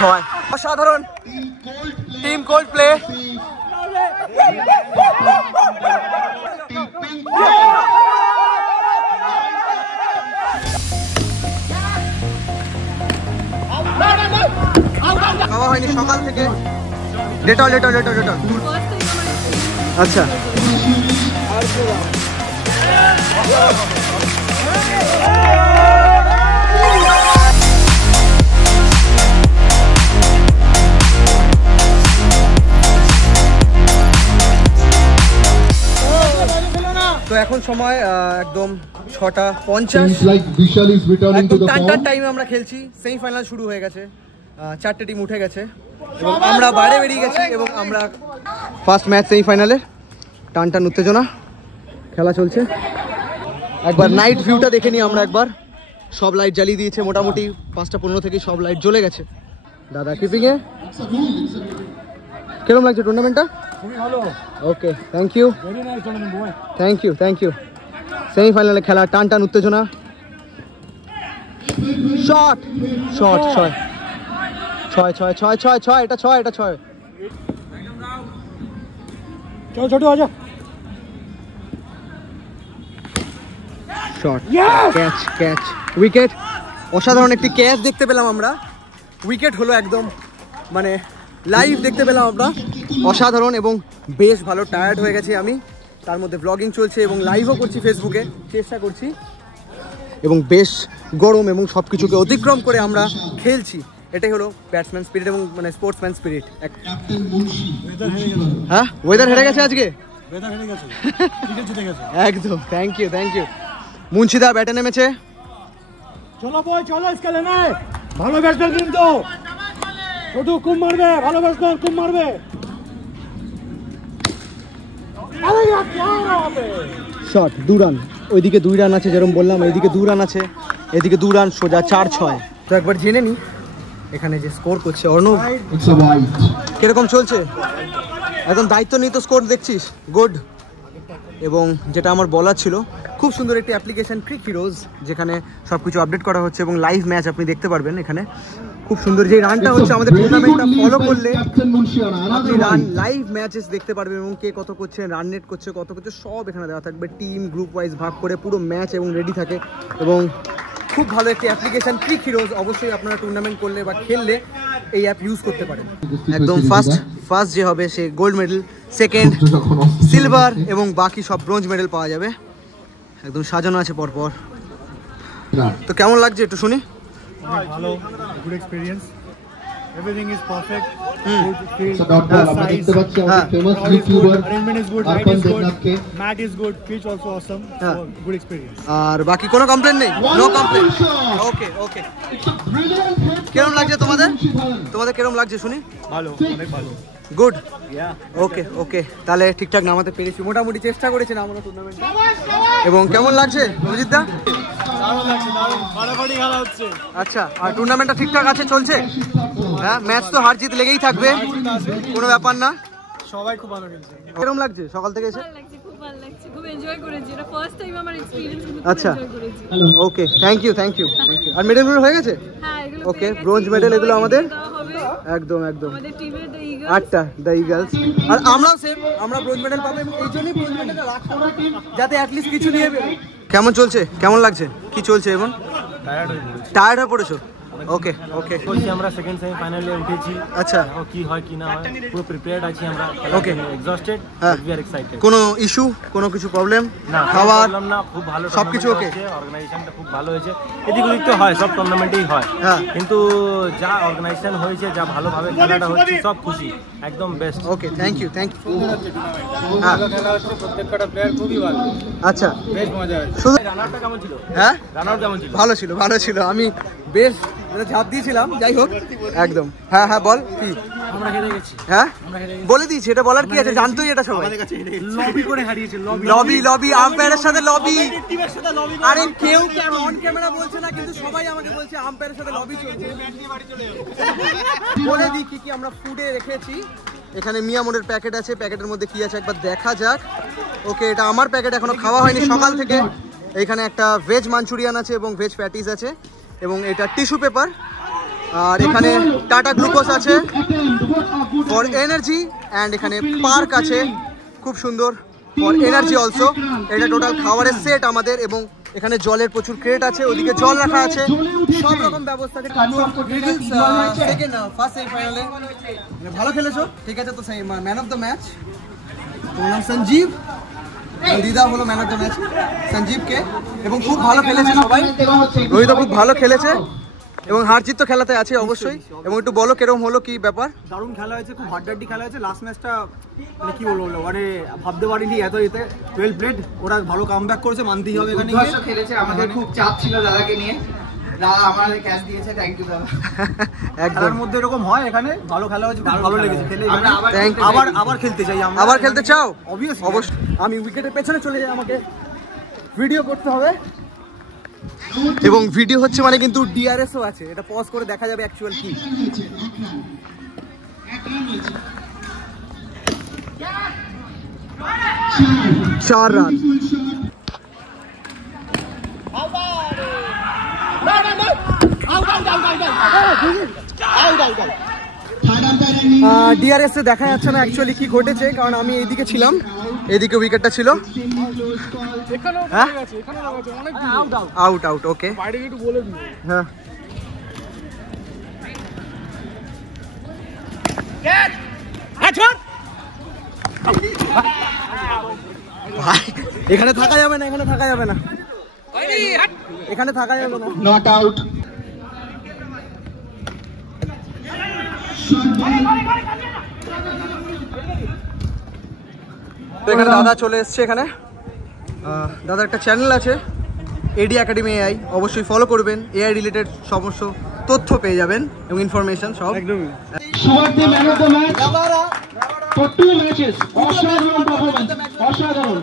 6 অসাধারণ team cold play. খাওয়া হয়নি সকাল থেকে। ডেটল। আচ্ছা তো এখন সময় একদম 6:50। টান টাইমে আমরা খেলছি। সেমিফাইনাল শুরু হয়ে গেছে, 4টে টিম উঠে গেছে এবং আমরা বাইরে বেরিয়ে গেছি এবং আমরা ফার্স্ট ম্যাচ সেমিফাইনালে। টান উত্তেজনা, খেলা চলছে। একবার নাইট ভিউটা দেখে নিই আমরা একবার। সব লাইট জ্বালিয়ে দিয়েছে, মোটামুটি 5:15 থেকে সব লাইট জ্বলে গেছে। দাদা কিপিংয়ে কিরকম লাগছে টুর্নামেন্টটা? খুবই ভালো। Okay, thank you. Thank you. সেমিফাইনালে খেলা, টান উত্তেজনা। শট 6 এটা 6। চলো ছোট আজা। Shot, catch, wicket. অসাধারণ একটি ক্যাচ দেখতে পেলাম আমরা। উইকেট হলো একদম, মানে লাইভ দেখতে পেলাম আমরা। অসাধারণ এবং বেশ ভালো। টায়ার্ড হয়ে গেছি আমি, তার মধ্যে ব্লগিং চলছে এবং লাইভও করছি ফেসবুকে, চেষ্টা করছি। এবং বেশ গরম এবং সব কিছুকে অতিক্রম করে আমরা খেলছি। এটাই হলো ব্যাটসম্যান স্পিরিট এবং মানে স্পোর্টসম্যান স্পিরিট। হ্যাঁ, ওয়েদার হেরে গেছে আজকে। একদম, থ্যাংক ইউ। মুন্সিদা ব্যাটে নেমেছে। চলো ভালো ব্যাটসম্যান কিন্তু শুধু খুব মারবে, ভালো ব্যাটসম্যান খুব মারবে। শট 2 রান, ওইদিকে 2 রান আছে যেরকম বললাম, এইদিকে 2 রান আছে, এদিকে 2 রান, সোজা 4-6। তো একবার জেনে নি এখানে যে স্কোর করছে অর্ণব, কিরকম চলছে। একদম দায়িত্ব নিয়ে তো স্কোর দেখছিস, গুড। এবং যেটা আমার বলার ছিল, খুব সুন্দর একটি অ্যাপ্লিকেশন ক্রিক হিরোজ, যেখানে সব কিছু আপডেট করা হচ্ছে এবং লাইভ ম্যাচ আপনি দেখতে পারবেন এখানে। খুব সুন্দর যে রানটা হচ্ছে, আমাদের টুর্নামেন্টটা ফলো করলে আপনি রান লাইভ ম্যাচেস দেখতে পারবেন এবং কে কত করছে, রান নেট করছে, কত করছে, সব এখানে দেওয়া থাকবে। টিম গ্রুপ ওয়াইজ ভাগ করে পুরো ম্যাচ এবং রেডি থাকে। এবং খুব ভালো একটি অ্যাপ্লিকেশন ক্রিক হিরোজ। অবশ্যই আপনারা টুর্নামেন্ট করলে বা খেললে এই অ্যাপ ইউজ করতে পারেন। একদম ফার্স্ট যে হবে সে গোল্ড মেডেল, সেকেন্ড সিলভার এবং বাকি সব ব্রোঞ্জ মেডেল পাওয়া যাবে। একদম সাজানো আছে পরপর। তো কেমন লাগছে একটু শুনি। ভালো, good experience, everything is perfect. Mat is good, pitch also awesome, good experience. আর বাকি কোনো কমপ্লেন নেই? No complain. ওকে। কেমন লাগছে তোমাদের কেমন লাগছে শুনি? ভালো, অনেক ভালো, গুড। ওকে, তাহলে ঠিকঠাক নামাতে পেরেছি, মোটামুটি চেষ্টা করেছি নামানো টুর্নামেন্টে। এবং কেমন লাগছে অভিজিৎ দা? আচ্ছা, আর টুর্নামেন্টটা ঠিকঠাক আছে, চলছে? হ্যাঁ, ম্যাচ তো হার জিত লেগেই থাকবে, কোনো ব্যাপার না। সবাই খুব ভালো খেলছে। কেমন লাগছে সকাল থেকে এসে? খুব এনজয় করেছি, এটা ফার্স্ট টাইম আমার এক্সপেরিয়েন্স। আচ্ছা, ওকে, থ্যাংক ইউ। আর মেডেলগুলো হয়ে গেছে? ওকে, ব্রোঞ্জ মেডেল এগুলো আমাদের। একদম আমাদের টিমের দ্য ইগলস, 8টা দ্য ইগলস। আর আমরাও সেম, আমরা ব্রোঞ্জ মেডেল পাবো এবং এই জন্যই ব্রোঞ্জ মেডেলটা রাখা, যাতে অ্যাটলিস্ট কিছু নিয়ে বেরো। কেমন চলছে, কেমন লাগছে, কি চলছে এখন? টায়ার্ড হয়ে পড়েছো? ওকে বলছি আমরা সেকেন্ড সেমিফাইনালে উঠেছি। আচ্ছা, কি হয় কি না হয় পুরো প্রিপেয়ার্ড আছি আমরা। ওকে, এক্সস্টেড, উই আর এক্সাইটেড। কোনো ইস্যু, কোনো কিছু প্রবলেম? না, খাবার না, খুব ভালো, সবকিছু ওকে। অর্গানাইজেশনটা খুব ভালো হয়েছে। এদিক ওদিক তো হয়, সব টুর্নামেন্টেই হয়, কিন্তু যা অর্গানাইজেশন হয়েছে, যা ভালোভাবে খেলাটা হচ্ছে, সব খুশি, একদম বেস্ট। Okay, thank you. ভালো খেলা হচ্ছে, প্রত্যেকটা প্লেয়ার খুবই ভালো। আচ্ছা, বেশ মজা হয়েছে। শুধু রানারটা কেমন ছিল? হ্যাঁ, রানার কেমন ছিল? ভালো ছিল। আমি বেশ ঝাঁপ দিয়েছিলাম, যাই হোক একদম। হ্যাঁ বল কি? আমরা হেরে গেছি। হ্যাঁ, বলে দিয়েছি, এটা বলার কি আছে, জানতোই এটা সবাই। লবি করে হারিয়েছে, লবি আম্পায়ারের সাথে লবি। আরে কেউ অন ক্যামেরা বলছে না, কিন্তু সবাই আমাকে বলছে আম্পায়ারের সাথে লবি চলছে। বলে দিই কি আমরা ফুডে রেখেছি। এখানে মিয়ামোরের প্যাকেট আছে, প্যাকেটের মধ্যে কি আছে একবার দেখা যাক। ওকে, এটা আমার প্যাকেট, এখনো খাওয়া হয়নি সকাল থেকে। এখানে একটা ভেজ মাঞ্চুরিয়ান আছে এবং ভেজ প্যাটিস আছে, এবং এটা টিস্যু পেপার আর এখানে টাটা গ্লুকোজ আছে ফর এনার্জি অ্যান্ড এখানে পার্ক আছে খুব সুন্দর ফর এনার্জি অলসো। এটা টোটাল খাবারের সেট আমাদের এবং এখানে জলের প্রচুর ক্রেট আছে, ওদিকে জল রাখা আছে, সব রকম ব্যবস্থা আছে। সেকেন্ড ফার্স্ট সেমিফাইনালে ভালো খেলেছো, ঠিক আছে। তো ম্যান অফ দ্য ম্যাচ তোমার নাম সঞ্জীব, দিদা হলো ম্যান অফ দ্য ম্যাচ সঞ্জীবকে, এবং খুব ভালো খেলেছে সবাই। রোহিত খুব ভালো খেলেছে এবং হার জিত তো খেলাতে আছে অবশ্যই। এবং একটু বলো কিরকম হলো, কি ব্যাপার? দারুণ খেলা হয়েছে, খুব হাড্ডাহাড্ডি খেলা হয়েছে। লাস্ট ম্যাচটা মানে কি বলবো, মানে ভাবতে পারিনি এত এতে ওয়েল প্লেড। ওরা ভালো কামব্যাক করেছে, মানতেই হবে। এখানে খেলেছে, আমাদের খুব চাপ ছিল দাদাকে নিয়ে, দাদা আমাদের ক্যাচ দিয়েছে, থ্যাংক ইউ দাদা। খেলার মধ্যে এরকম হয়, এখানে ভালো খেলা হয়েছে, ভালো লেগেছে খেলে। আবার খেলতে চাই আমরা। আবার খেলতে চাও? অবভিয়াসলি। অবশ্যই। আমি উইকেটের পেছনে চলে যাই, আমাকে ভিডিও করতে হবে এবং ভিডিও হচ্ছে মানে কিন্তু ডিআরএসও আছে, এটা পজ করে দেখা যাবে অ্যাকচুয়াল কি। 4 রান। ডিআরএস এ দেখা যাচ্ছে না অ্যাকচুয়ালি কি ঘটেছে, কারণ আমি এইদিকে ছিলাম, এইদিকে উইকেটটা ছিল। আউট আউট, ওকে। হ্যাঁ ভাই এখানে থাকা যাবে না, এখানে থাকা যাবে না, এখানে থাকা যাবে না। Not out. তো এখানে দাদা চলে এসছে। এখানে দাদা একটা চ্যানেল আছে এডি একাডেমি এআই, অবশ্যই ফলো করবেন। এআই রিলেটেড সমস্ত তথ্য পেয়ে যাবেন এবং ইনফরমেশন সব। একদমই। Shuvarthi man of the match for 2 matches, অসাধারণ পারফরম্যান্স, অসাধারণ।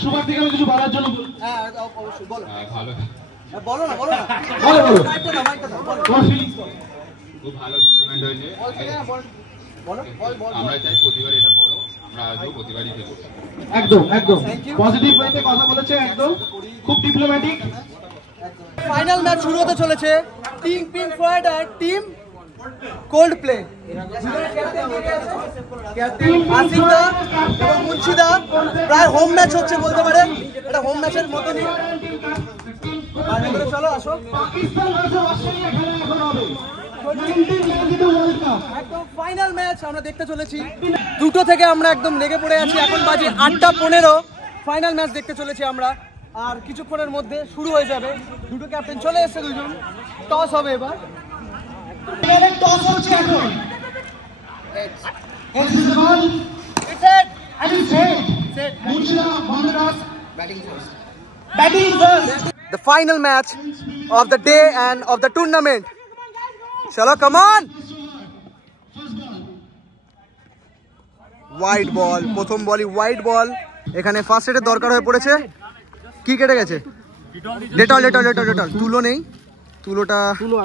শুভার্থীকে আমি কিছু বলার জন্য হ্যাঁ অবশ্যই বলো। ভালো বলো না, বলো না, বলো বলো মাইকটা দাও, মাইকটা দাও, বলো। তোমার ফিলিংস বলো। খুব ভালো টুর্নামেন্ট হয়েছে। আমরা চাই প্রতিবার এটা করো, আমরা আজও প্রতিবারই খেলবো। একদম একদম পজিটিভ ওয়েতে কথা বলেছে, একদম খুব ডিপ্লোম্যাটিক। ফাইনাল ম্যাচ শুরু হতে চলেছে। টিম পিঙ্ক ফ্লয়েড আর টিম কোল্ড প্লে। আশিকদা এবং মুন্সিদা প্রায় হোম ম্যাচ হচ্ছে বলতে পারেন, এটা হোম ম্যাচের মতনই। আর এবারে চলো আসো, পাকিস্তান ভার্সেস অস্ট্রেলিয়া খেলা এখন হবে 1992 ওয়ার্ল্ড কাপ। একদম ফাইনাল ম্যাচ আমরা দেখতে চলেছি। 2টো থেকে আমরা একদম লেগে পড়ে আছি, এখন বাজে 8:15। ফাইনাল ম্যাচ দেখতে চলেছি আমরা, আর কিছুক্ষণের মধ্যে শুরু হয়ে যাবে। দুটো ক্যাপ্টেন চলে এসেছে, দুজন। টস হবে এবার, টস হচ্ছে এখন। This is the ball. And it's set. Munchida Mohammedas batting first. The final match of the day and of the tournament. Chalo, come on. Wide ball, প্রথম বলই ওয়াইড বল। এখানে ফার্স্ট এডের দরকার হয়ে পড়েছে। কি কেটে গেছে? ডেটল। তুলো নেই, তুলোটা তুলো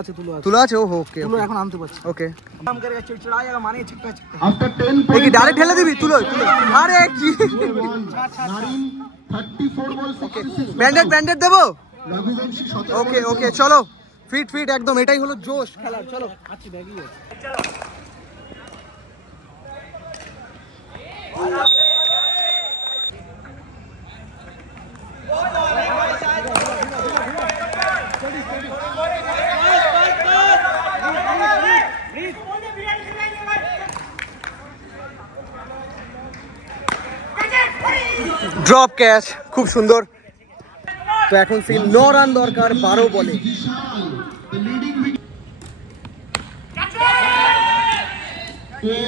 আছে। ও ওকে, এখন আনতে পারছি। ওকে। काम करेगा चिड़चिड़ाएगा, माने छक्का छक्का। After 10 এই কি ডাইরেক্ট ঢেলে দিবি? তুলো। আরে কি Narin 34 ball 66। ব্যান্ডেড দেবো? রঘুবংশী 17। ওকে চলো, ফিট একদম, এটাই হলো জোশ খেলার। চলো ড্রপ ক্যাচ, খুব সুন্দর। তো এখন সেই 9 রান দরকার 12 বলে।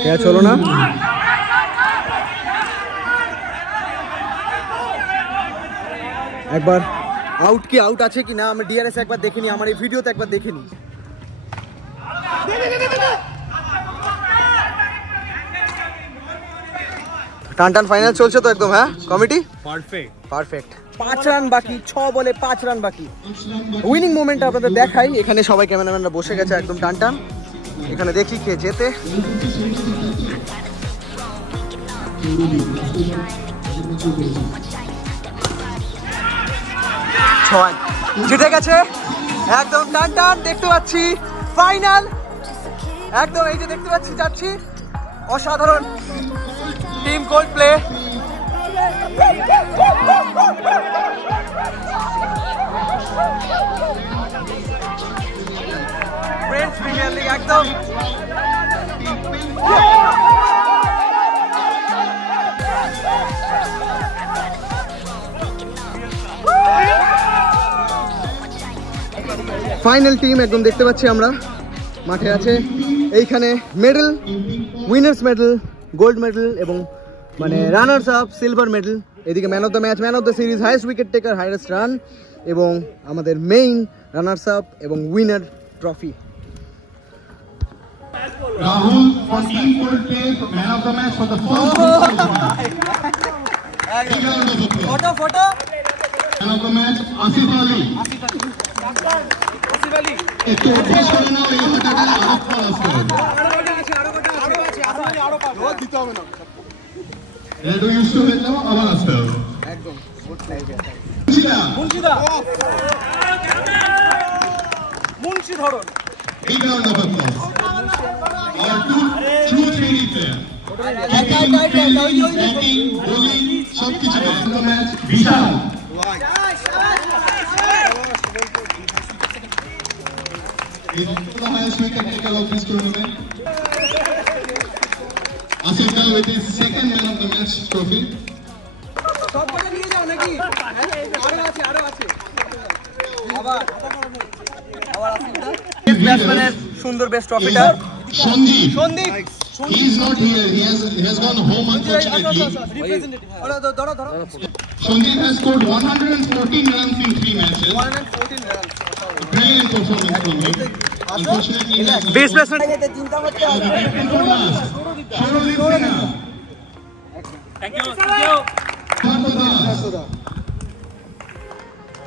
ক্যাচ হলো না। একবার আউট কি আউট আছে কি না আমি ডিআরএস একবার দেখিনি, আমার এই ভিডিওতে একবার দেখিনি। টান ফাইনাল চলছে তো একদম। হ্যাঁ কমিটি পারফেক্ট। 5 রান বাকি, 6 বলে 5 রান বাকি। উইনিং মোমেন্ট আপনাদের দেখাই। এখানে সবাই ক্যামেরাম্যানরা বসে গেছে একদম টান। এখানে দেখি কে জেতে। 6 জিতে গেছে একদম টান। দেখতে পাচ্ছি ফাইনাল একদম এই যে দেখতে পাচ্ছি যাচ্ছি অসাধারণ team cold play French premier league একদম ফাইনাল টিম একদম দেখতে পাচ্ছি আমরা মাঠে আছে এইখানে medal winners medal gold medal এবং মানে রানার্স আপ সিলভার মেডেল এদিকে man of the match man of the series highest wicket taker highest run এবং আমাদের মেইন রানার্স আপ এবং winner trophy Rahul for team Cold Play, man of the match for the first photo photo man of the match, Asif Ali. একটু অভ্যাস করে নাও এই হাঁটাটা আরো plus করে রেডো ইউজ টু হয়ে যাও আবার আসতে হবে একদম মুন্সি ধরন big round of applause our two trainee player batting bowling সবকিছু man of the match Vishal is the highest wicket taker of this tournament. Asif Ali with his second man of the match trophy. সবকটা নিয়ে যাও নাকি আরো আছে আবার আসিফদা ব্যাটসম্যানের সুন্দর best ট্রফিটা Sanjeev. Sandeep He is not here. He has gone home unfortunately. Sanjeev has scored 114 runs in 3 matches. 114 run Brilliant performance from him. Unfortunately, best batsman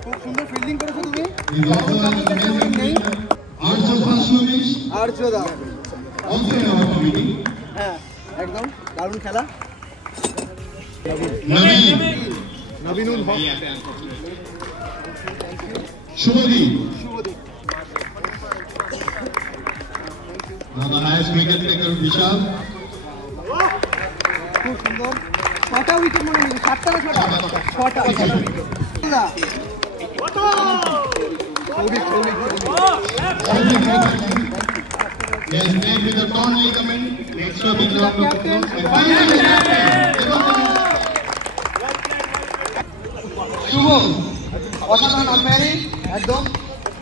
খুব সুন্দর ফিল্ডিং করেছো তুমি আর্যদা হ্যাঁ একদম দারুণ খেলা নবীনুল হক Subhadip the highest wicket taker Vishal খুব সুন্দর 6টা উইকেট মনে নেই 7টা না 6টা Yes, made with a torn ligament. Next to a big round of applause. শুভ অসাধারণ আম্পায়ারিং একদম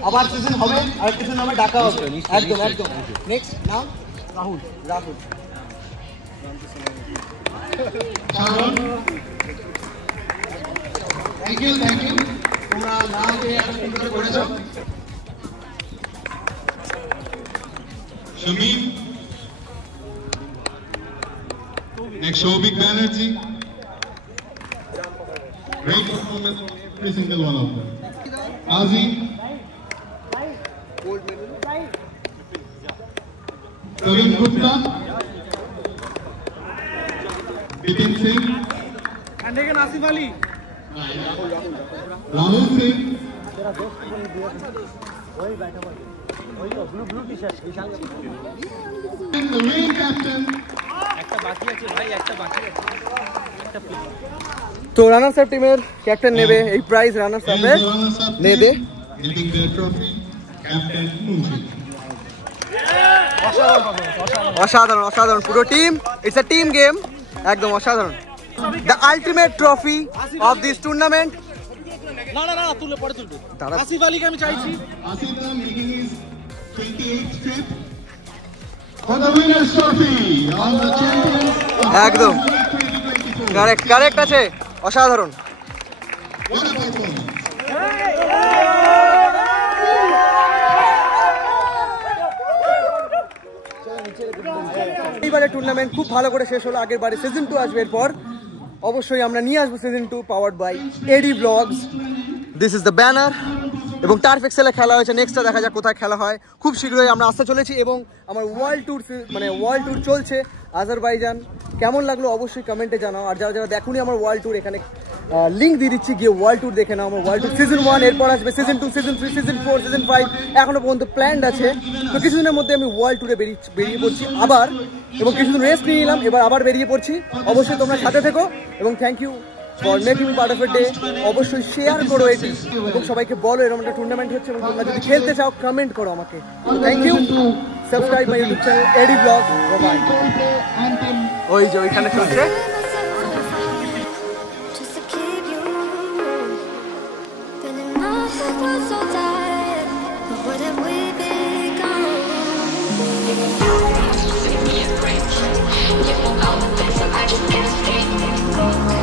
আবার সিজন হবে আর কিছু নামে ডাকা হবে একদম একদম নেক্সট নাম রাহুল থ্যাংক ইউ তোমরা নাম দিয়ে এত সুন্দর করেছো Shamim next Shobik Banerjee great performance from every single one of them Azim gold medal Kavin Gupta Bipin Singh and again Asif Ali Rahul Singh and the main captain তো runners up টিমের captain নেবে এই prize runners আপে নেবে getting their trophy captain Munshi অসাধারণ অসাধারণ পুরো team it's a team game একদম অসাধারণ the ultimate trophy of this tournament না তুলে পরে তুলবে আসিফ আলীকে আমি চাইছি Asif Ali making his 28th trip for the winners trophy on the champions of একদম কারেক্ট আছে অসাধারণ what a performance এইবারে টুর্নামেন্ট খুব ভালো করে শেষ হলো আগের বারে সিজন 2 আসবে এরপর অবশ্যই আমরা নিয়ে আসবো season 2 powered by AD blogs this is the banner এবং টার্ফ এক্সেলে খেলা হয়েছে। নেক্সটটা দেখা যাক কোথায় খেলা হয়। খুব শীঘ্রই আমরা আসতে চলেছি এবং আমার ওয়ার্ল্ড ট্যুর চলছে আজারবাইজান। কেমন লাগলো অবশ্যই কমেন্টে জানাও। আর যারা যারা দেখুনি আমার ওয়ার্ল্ড ট্যুর, এখানে লিঙ্ক দিয়ে দিচ্ছি, গিয়ে ওয়ার্ল্ড ট্যুর দেখে নাও। আমার ওয়ার্ল্ড ট্যুর সিজন 1, এরপর আসবে সিজন 2, সিজন 3, সিজন 4, সিজন 5, এখনো পর্যন্ত প্ল্যান্ড আছে। তো কিছুদিনের মধ্যে আমি ওয়ার্ল্ড ট্যুরে বেরিয়ে পড়ছি আবার, এবং কিছুদিন রেস্ট নিয়ে নিলাম, এবার আবার বেরিয়ে পড়ছি। অবশ্যই তোমরা সাথে থেকো এবং thank you for making part of a day. অবশ্যই শেয়ার করো এটি এবং সবাইকে বলো এরকম একটা টুর্নামেন্ট হচ্ছে এবং তোমরা যদি খেলতে চাও কমেন্ট করো আমাকে। Thank you. Subscribe my YouTube channel AD blog. Bye. ওই যে ওইখানে চলছে। Just to keep you feeling my head was so tired. What have we become? You won't all the things I just can't escape.